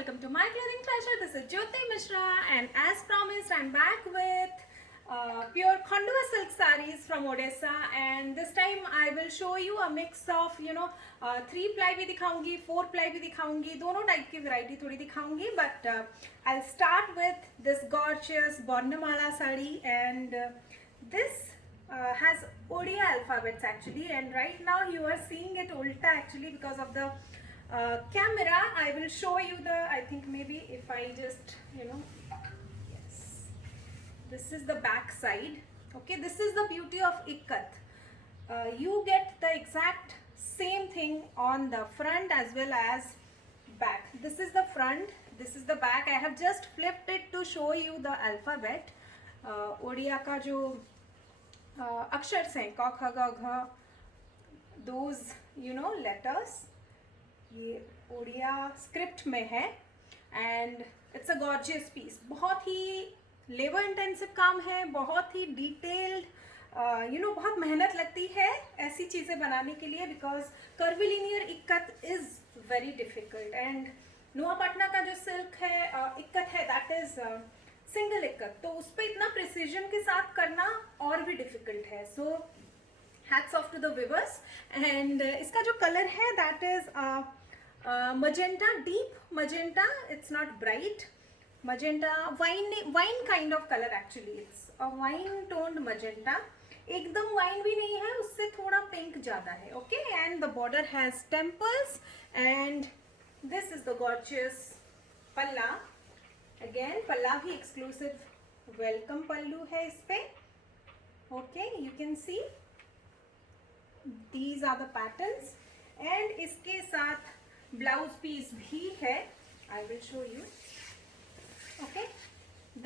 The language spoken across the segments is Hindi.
welcome to my clothing treasure. This is Jyoti Mishra, and as promised, I'm back with pure Khandwa silk sarees from Odisha. And this time I will show you a mix of 3 ply भी दिखाऊंगी, 4 ply भी दिखाऊंगी, दोनों टाइप की वैरायटी थोड़ी दिखाऊंगी. But I'll start with this gorgeous Bornamala saree, and this has Odia alphabets actually, and right now you are seeing it ulta actually because of the camera. I will show you the, I think maybe if I just yes, this is the back side. Okay, this is the beauty of ikat. You get the exact same thing on the front as well as back. This is the front, this is the back. I have just flipped it to show you the alphabet. Odia का जो अक्षर हैं क ख ग घ, those letters, ये ओडिया स्क्रिप्ट में है. And it's a gorgeous piece. बहुत ही लेबर इंटेंसिव काम है, बहुत ही डिटेल्ड, बहुत मेहनत लगती है ऐसी चीज़ें बनाने के लिए, because curvilinear ikat is very difficult. And Nuapatna का जो सिल्क है इक्कत है, दैट इज़ सिंगल इक्कत, तो उस पर इतना प्रिसीजन के साथ करना और भी डिफ़िकल्ट है. So hats off to the weavers. And इसका जो कलर है that is magenta, deep magenta. It's not bright magenta, wine kind of color actually. It's a wine toned magenta. एकदम वाइन भी नहीं है, उससे थोड़ा पिंक ज़्यादा है. Okay, and the border has temples, and this is the gorgeous palla. Again palla भी एक्सक्लूसिव वेलकम पल्लू है इस पे. Okay, you can see these are the patterns. And इसके साथ ब्लाउज पीस भी है. I will show you. Okay,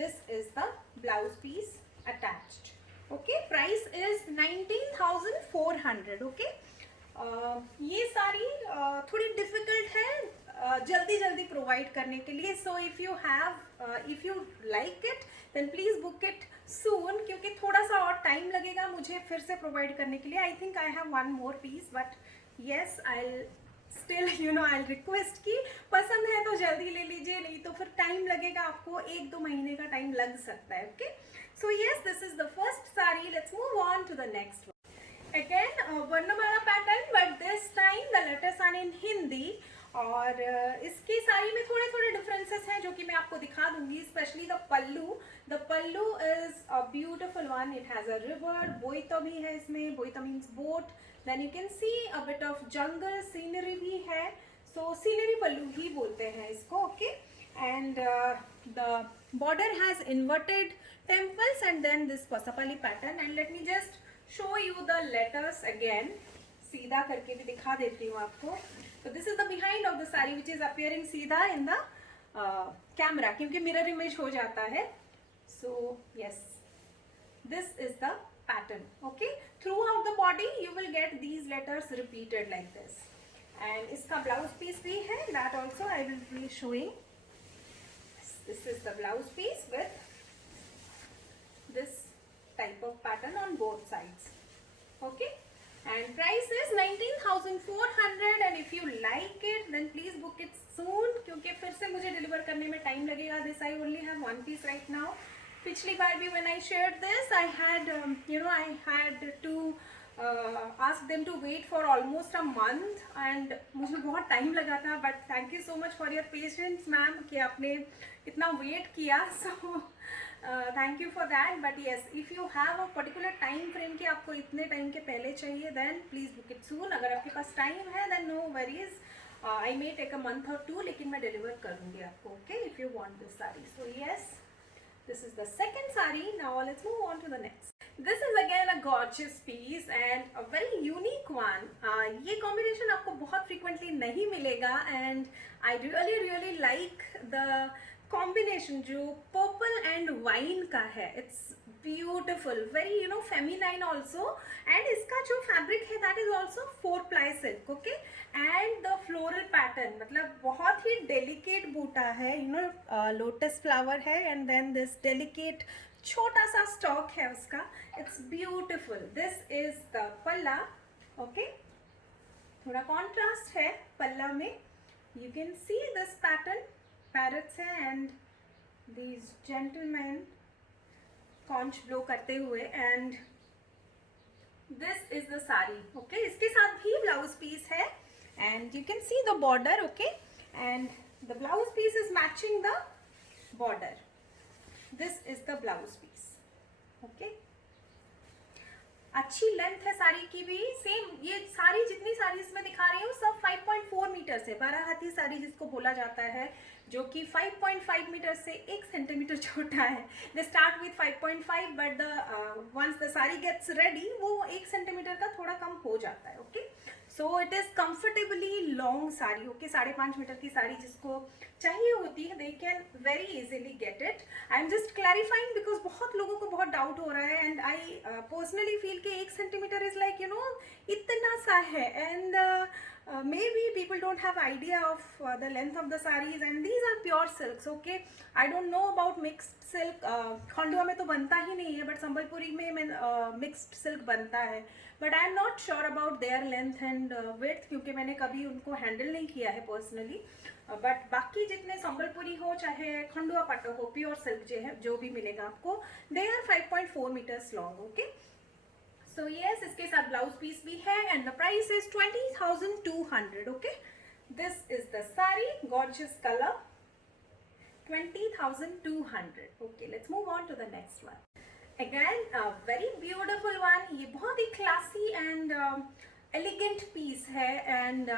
this is the blouse piece attached. Okay, price is 19,400. Okay, ये सारी थोड़ी डिफिकल्ट है जल्दी जल्दी प्रोवाइड करने के लिए. So if you like it then please book it soon, क्योंकि थोड़ा सा और टाइम लगेगा मुझे फिर से प्रोवाइड करने के लिए. I think I have one more piece, but yes I still I request कि पसंद है तो जल्दी ले लीजिए, नहीं तो फिर टाइम लगेगा, आपको 1-2 महीने का टाइम लग सकता है. Okay, so yes, this is the first sari. Let's move on to the next one. Again varnamala pattern, but this time the letters are in Hindi. और इसकी साड़ी में थोड़े थोड़े डिफरेंसेस हैं जो कि मैं आपको दिखा दूंगी. Specially the pallu. The pallu is a beautiful one. It has a river. बोईता भी है इसमें. Boita means boat. Then you can see a bit of jungle scenery भी है. सो सीनरी पल्लू ही बोलते हैं इसको. Okay, and the border has inverted temples and then this pasapali pattern. And let me just show you the letters again. सीधा करके भी दिखा देती हूँ आपको. तो this is the behind of the sari which is appearing सीधा इन द कैमरा, क्योंकि मिरर इमेज हो जाता है. सो yes, this is the pattern. Okay, throughout the body you will get these letters repeated like this. And iska blouse piece bhi hai, that also I will be showing. This is the blouse piece with this type of pattern on both sides. Okay, and price is 19,400. and if you like it then please book it soon, क्योंकि फिर से मुझे डिलीवर करने में टाइम लगेगा. This I only have one piece right now. पिछली बार भी when I shared this I had I had to ask them to wait for almost a month, and मुझे बहुत टाइम लगा था. But thank you so much for your patience ma'am कि आपने इतना वेट किया. So thank you for that. But yes, if you have a particular time frame कि आपको इतने टाइम के पहले चाहिए then please book it soon. अगर आपके पास टाइम है then no worries, I may take a month और 2, लेकिन मैं डिलीवर करूँगी आपको. Okay, if you want this sari. So yes, this is the second saree. Now let's move on to the next. This is again a gorgeous piece and a very unique one. ये combination आपको बहुत frequently नहीं मिलेगा, and I really like the combination जो purple and wine का है. It's beautiful, very feminine also. And इसका जो fabric है that is also 4 ply silk. Okay, and the floral pattern मतलब बहुत ही delicate बूटा है. लोटस फ्लावर है, and then this delicate छोटा सा स्टॉक है उसका. It's beautiful. This is the पल्ला. Okay, थोड़ा contrast है पल्ला में. You can see this pattern. Parrots हैं and these gentleman conch blow करते हुए and this is the sari. Okay, इसके साथ भी ब्लाउज पीस है and you can see the border. Okay, and the blouse piece is matching the border. This is the blouse piece. Okay, अच्छी लेंथ है साड़ी की भी. सेम ये साड़ी जितनी साड़ी इसमें दिखा रही हूँ सब 5.4 मीटर से, 12 हाथी साड़ी जिसको बोला जाता है, जो कि 5.5 मीटर से 1 सेंटीमीटर छोटा है. They start with 5.5 but the once the sari gets ready वो 1 सेंटीमीटर का थोड़ा कम हो जाता है. Okay, so it is comfortably long sari. Okay, 5.5 metre की साड़ी जिसको चाहिए होती है they can very easily get it. I am just clarifying because बहुत लोगों को बहुत डाउट हो रहा है एंड आई पर्सनली फील कि 1 centimetre is like you know इतना सा है and maybe people don't have idea of the length of the sarees and these are pure silks. Okay, I don't know about mixed silk. Khandwa में तो बनता ही नहीं है बट संबलपुरी में mixed silk बनता है, but I am not sure about their length and width क्योंकि मैंने कभी उनको handle नहीं किया है personally. बट बाकी जितने संबलपुरी हो चाहे खंडवा पट्टो हो, प्योर सिल्क जो है जो भी मिलेगा आपको, they are 5.4 metres long. Okay, so yes, इसके साथ ब्लाउज पीस भी है and the price is 20,200. Okay, this is the sari, gorgeous colour, 20,200. Okay, let's move on to the next one. Again a very beautiful one. ये बहुत ही क्लासी एंड एलिगेंट पीस है एंड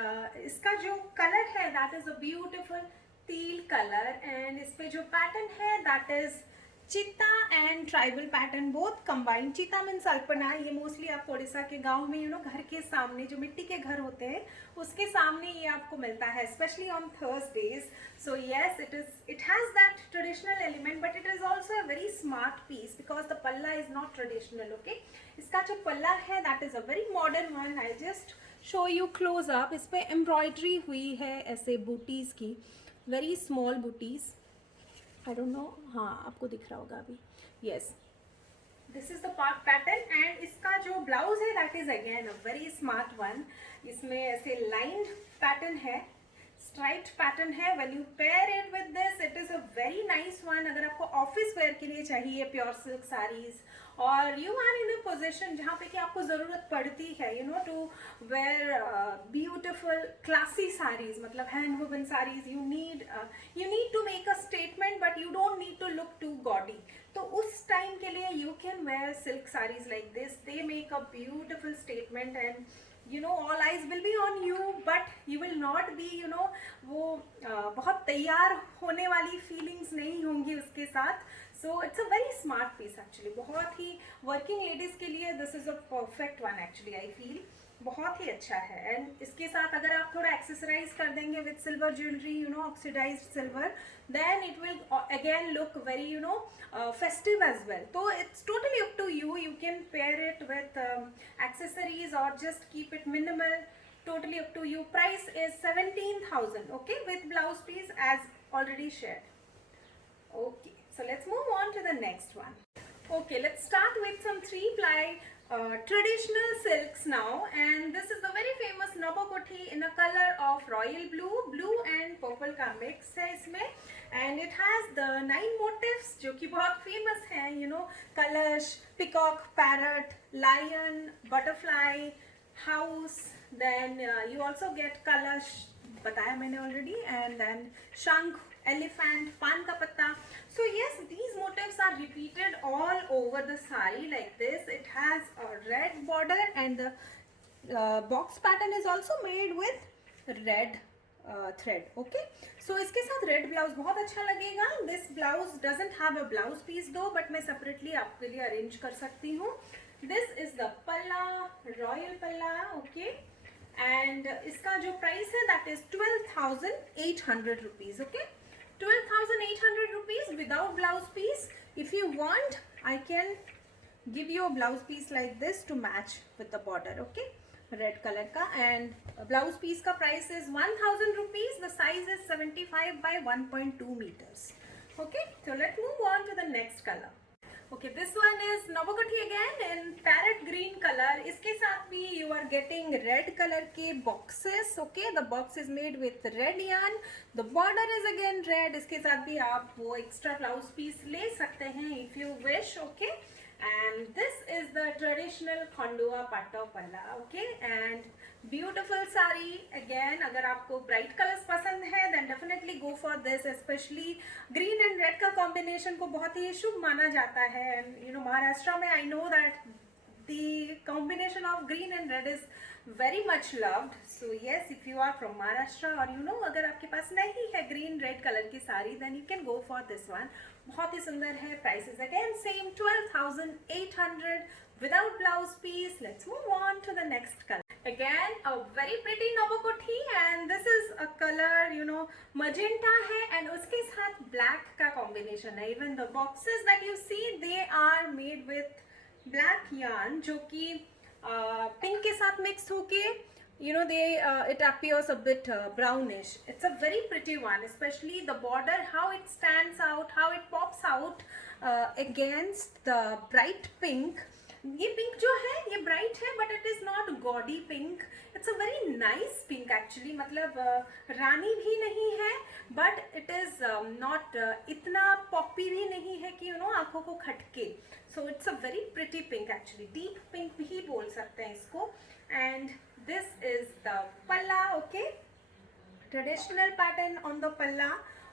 इसका जो कलर है that is a beautiful teal colour and इस पे जो पैटर्न है दैट इज चिता and tribal pattern both combined. चिता मीन्स अल्पना. ये मोस्टली आप उड़ीसा के गांव में घर के सामने जो मिट्टी के घर होते हैं उसके सामने ये आपको मिलता है, specially on Thursdays. So yes, it has that traditional element but it is also a very smart piece because the palla is not traditional. Okay, इसका जो पल्ला है that is a very modern one. I just show you close up. इस पर एम्ब्रॉयड्री हुई है ऐसे बूटीज़ की, very small bootis. I don't know, हाँ आपको दिख रहा होगा अभी. Yes, this is the pattern and इसका जो ब्लाउज है that is again a very smart one. इसमें ऐसे लाइन्ड पैटर्न है, स्ट्राइप्ड पैटर्न है. When you pair it with this it is a very nice one. अगर आपको ऑफिस वेयर के लिए चाहिए प्योर सिल्क साड़ीज और you are in a position जहाँ पे कि आपको ज़रूरत पड़ती है to wear beautiful classy saris, मतलब hand woven saris, you need to make a statement but you don't need to look too gaudy. तो उस टाइम के लिए you can wear silk saris like this. They make a beautiful statement and all eyes will be on you but you will not be वो बहुत तैयार होने वाली फीलिंग्स नहीं होंगी उसके साथ. So it's a very smart piece actually. बहुत ही वर्किंग लेडीज़ के लिए this is a perfect one actually. I feel बहुत ही अच्छा है एंड इसके साथ अगर आप थोड़ा एक्सेसराइज कर देंगे with silver jewellery, oxidised silver, then it will again look very festive as well. So it's totally up to you. You can pair it with accessories or just keep it minimal. Totally up to you. Price is 17,000. Okay, with blouse piece as already shared. Okay, so let's move on to the next one. Okay, let's start with some 3-ply traditional silks now, and this is the very famous Nabakothi in a color of royal blue and purple का mix है इसमें, and it has the 9 motifs जो कि बहुत famous हैं, कलश, peacock, parrot, lion, butterfly, house, then you also get कलश बताया मैंने already, and then शंख, elephant, पान का पत्ता. So yes, these motifs are repeated all over the sari like this. It has a red border and the box pattern is also made with red thread. Okay, so इसके साथ red blouse बहुत अच्छा लगेगा. This blouse doesn't have a blouse piece though, but मैं separately आपके लिए arrange कर सकती हूँ. This is the palla, royal palla. Okay, and इसका जो price है that is 12,800 rupees. Okay, 12,800 rupees without blouse piece. If you want, I can give you a blouse piece like this to match with the border. Okay, red color ka, and blouse piece ka price is 1,000 rupees. The size is 75 by 1.2 meters. Okay, so let's move on to the next color. Okay, this one is Navakothi again in parrot green color. इसके साथ भी you are getting red color के boxes. Okay, the box is made with red yarn. The border is again red. इसके साथ भी आप वो extra blouse piece ले सकते हैं if you wish. Okay, and this is the traditional Khandua Patto Palla. Okay, and beautiful sari again. अगर आपको bright colors पसंद है then definitely go for this. Especially green and red का combination को बहुत ही शुभ माना जाता है. And you know Maharashtra में I know that the combination of green and red is very much loved. So yes, if you are from Maharashtra or you know अगर आपके पास नहीं है green red color की sari then you can go for this one. बहुत ही सुंदर है. Prices again same 12,800 without blouse piece. Let's move on to the next color. Again a very pretty Navakothi and this is a color you know magenta है and उसके साथ black का combination है. Even the boxes that you see they are made with black yarn जो कि pink के साथ mix होके you know they it appears a bit brownish. It's a very pretty one, especially the border, how it stands out, how it pops out against the bright pink. ये पिंक जो है ये ब्राइट है but it is not gaudy pink. It's a very nice pink actually. मतलब रानी भी नहीं है बट इट इज नॉट इतना पॉपी भी नहीं है कि यू नो आंखों को खटके. सो it's a very pretty pink actually. Deep pink भी बोल सकते हैं इसको. एंड दिस इज द पल्ला. Okay, traditional pattern on the पल्ला.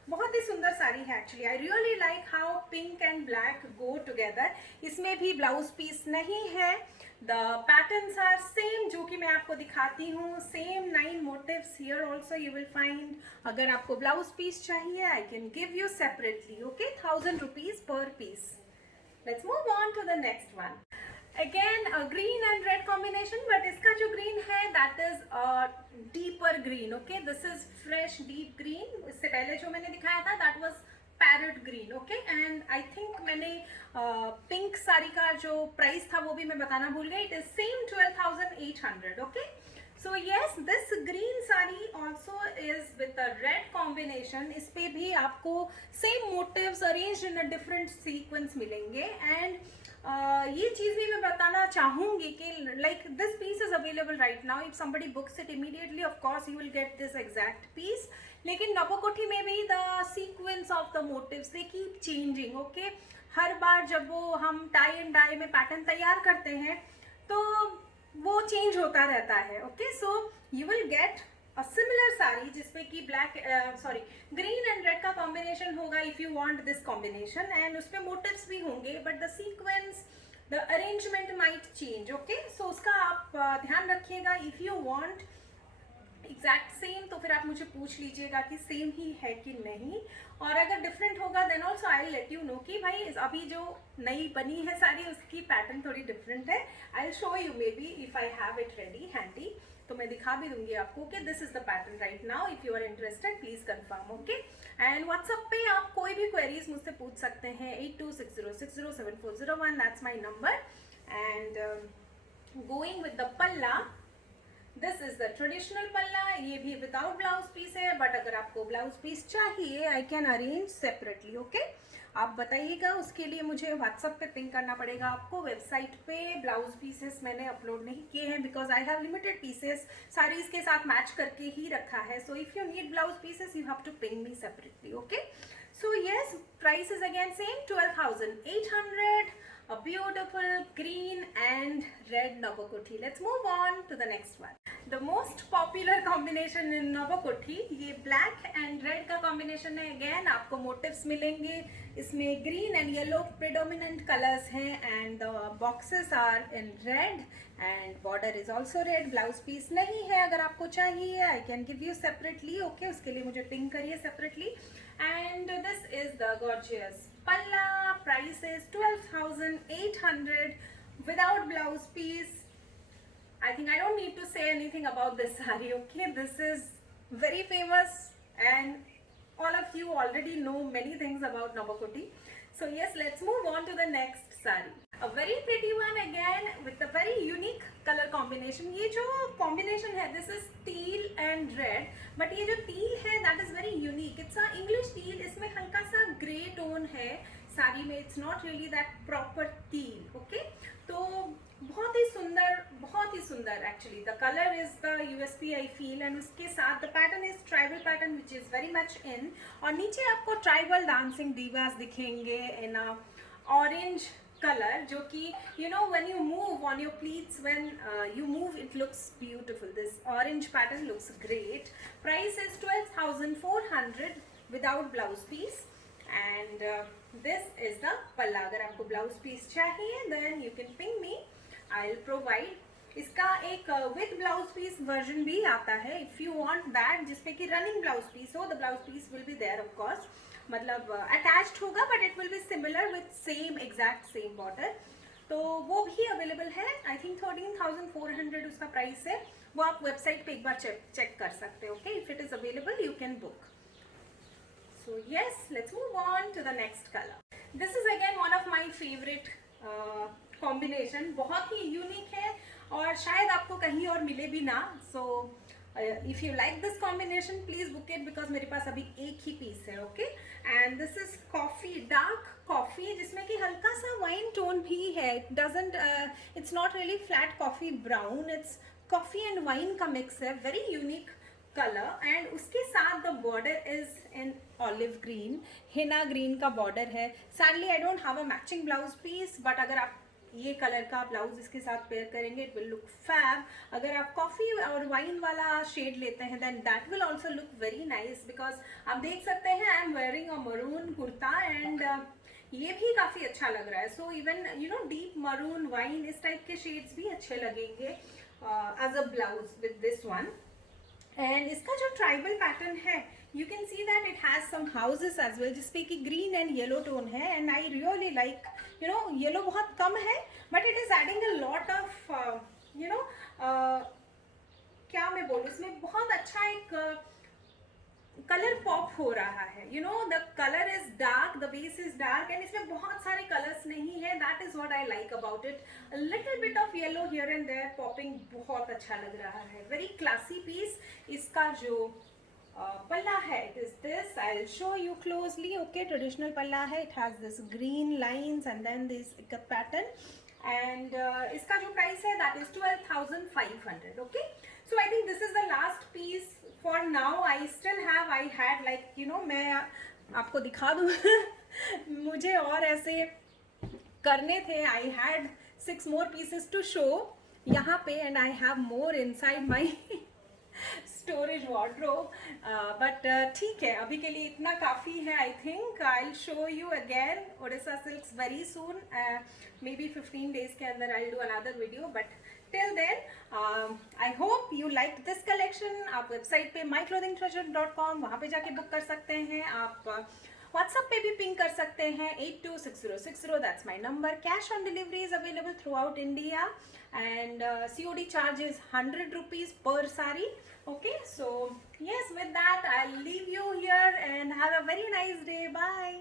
बहुत ही सुंदर साड़ी है actually. I really like how pink and black go together. इसमें भी ब्लाउज पीस नहीं है. द पैटर्न्स आर सेम जो कि मैं आपको दिखाती हूँ. Same 9 motifs here also you will find. अगर आपको ब्लाउज पीस चाहिए I can give you separately. Okay, 1000 rupees per piece. Let's move on to the next one. Again a green and red combination but इसका जो green है that is a deeper green. Okay, this is fresh deep green. इससे पहले जो मैंने दिखाया था that was parrot green. Okay, and I think मैंने pink साड़ी का जो प्राइस था वो भी मैं बताना भूल गई. It is same 12,800. Okay, so yes this green sari also is with a red combination. इस पे भी आपको same motifs arranged in a different sequence मिलेंगे. And ये चीज़ भी मैं बताना चाहूँगी कि like this piece is available right now. If somebody books it immediately of course you will get this exact piece. लेकिन नवाकोठी में भी the sequence of the motifs they keep changing. Okay, हर बार जब वो हम tie and dye में pattern तैयार करते हैं तो वो change होता रहता है. Okay, so you will get a similar sari जिसपे कि black green and red का combination होगा if you want this combination. and उसपे motifs भी होंगे but the sequence the arrangement might change. Okay, so उसका आप ध्यान रखिएगा. if you want exact same तो फिर आप मुझे पूछ लीजिएगा कि सेम ही है कि नहीं. और अगर डिफरेंट होगा then also I let you know कि भाई अभी जो नई बनी है साड़ी उसकी पैटर्न थोड़ी डिफरेंट है. I will show you maybe if I have it ready handy तो मैं दिखा भी दूंगी आपको कि this is the pattern right now. If you are interested please confirm. Okay, and WhatsApp पे आप कोई भी क्वेरीज मुझसे पूछ सकते हैं. 8260607401 that's my number. And going with the पल्ला, दिस इज द ट्रेडिशनल पल्ला. ये भी विदाउट ब्लाउज पीस है बट अगर आपको ब्लाउज पीस चाहिए I can arrange separately. Okay, आप बताइएगा. उसके लिए मुझे व्हाट्सएप पे पिंक करना पड़ेगा आपको. वेबसाइट पे ब्लाउज पीसेस मैंने अपलोड नहीं किए हैं because I have limited pieces. Saris के साथ मैच करके ही रखा है. So if you need blouse pieces you have to ping me separately. Okay, so yes price is again same 12,800. A beautiful green and red Navakothi. Let's move on to the next one. The most popular combination in Navakothi, ये black and red का combination है. Again आपको motifs मिलेंगे. इसमें green and yellow predominant colors हैं and the boxes are in red and border is also red. Blouse piece नहीं है. अगर आपको चाहिए I can give you separately. Okay, उसके लिए मुझे ping करिए separately. And this is the gorgeous palla. Price is 12,800 without blouse piece. I think I don't need to say anything about this saree. Okay, this is very famous and all of you already know many things about Navakothi. So yes, let's move on to the next saree. A very pretty one again with a very unique color combination. ये जो combination है this is teal and red. But ये जो teal है that is very unique. It's a English teal. इसमें हल्का सा grey tone है. साड़ी में it's not really that proper teal. Okay, तो बहुत ही सुंदर actually. The colour is the USP I feel, and उसके साथ the pattern is tribal pattern which is very much in. और नीचे आपको ट्राइबल डांसिंग divas दिखेंगे इन अ ऑरेंज color, जो कि when you move on your pleats, when you move, it looks beautiful. This orange pattern looks great. Price is 12,400 without blouse piece, and this is the palla. अगर आपको blouse piece चाहिए then you can ping me, I'll provide. इसका एक with blouse piece version भी आता है if you want that, जिसपे कि running blouse piece हो. The blouse piece will be there of course, मतलब अटैच्ड होगा, but it will be similar with same exact same border. तो वो भी अवेलेबल है. आई थिंक 13,400 उसका प्राइस है. वो आप वेबसाइट पे एक बार चेक कर सकते हो. Okay, if it is available you can book. So yes, let's move on to the next colour. This is again one of my favourite combination. बहुत ही यूनिक है और शायद आपको कहीं और मिले भी ना. सो if you like this combination please book it, because मेरे पास अभी एक ही पीस है. Okay, and this is coffee, dark coffee, जिसमें कि हल्का सा वाइन टोन भी है. It doesn't, it's not really flat coffee brown, it's coffee and wine का मिक्स है. वेरी यूनिक कलर, एंड उसके साथ the border is in olive green, henna green का बॉर्डर है. Sadly I don't have a matching blouse piece, but अगर आप ये कलर का ब्लाउज इसके साथ पेयर करेंगे इट विल लुक फैब. अगर आप कॉफी और वाइन वाला शेड लेते हैं then that will also look very nice, because आप देख सकते हैं I am wearing a maroon kurta, and ये भी काफ़ी अच्छा लग रहा है. So even deep maroon, wine, इस टाइप के शेड्स भी अच्छे लगेंगे as a blouse with this one. And इसका जो ट्राइबल पैटर्न है, you can see that it has some houses as well, जिसपे कि green and yellow tone है, and I really like, yellow बहुत कम है but it is adding a lot of क्या मैं बोलूँ, इसमें बहुत अच्छा एक कलर पॉप हो रहा है. The colour is dark, the base is dark, and इसमें बहुत सारे कलर्स नहीं है. That is what I like about it. Little bit of yellow here and there popping, बहुत अच्छा लग रहा है. Very classy piece. इसका जो पल्ला है, it is this. I'll show you closely. Okay, traditional palla है. It has this green lines and then this ikat pattern. And इसका जो price है that is 12,500. Okay, so I think this is the last piece for now. I had like मैं आपको दिखा दूँ मुझे और ऐसे करने थे. I had 6 more pieces to show यहाँ पे, and I have more inside my storage wardrobe, but ठीक है, अभी के लिए इतना काफ़ी है. I think I will show you again Odisha silks very soon, maybe 15 days के अंदर I will do another video. But till then I hope you like this collection. आप वेबसाइट पे myclothingtreasure.com, वहाँ पे जाके बुक कर सकते हैं. आप व्हाट्सएप पे भी पिंग कर सकते हैं 826060, that's my number. Cash on delivery is available through out India, and COD charge is 100 rupees per saree. Okay, so yes, with that I'll leave you here and have a very nice day. Bye.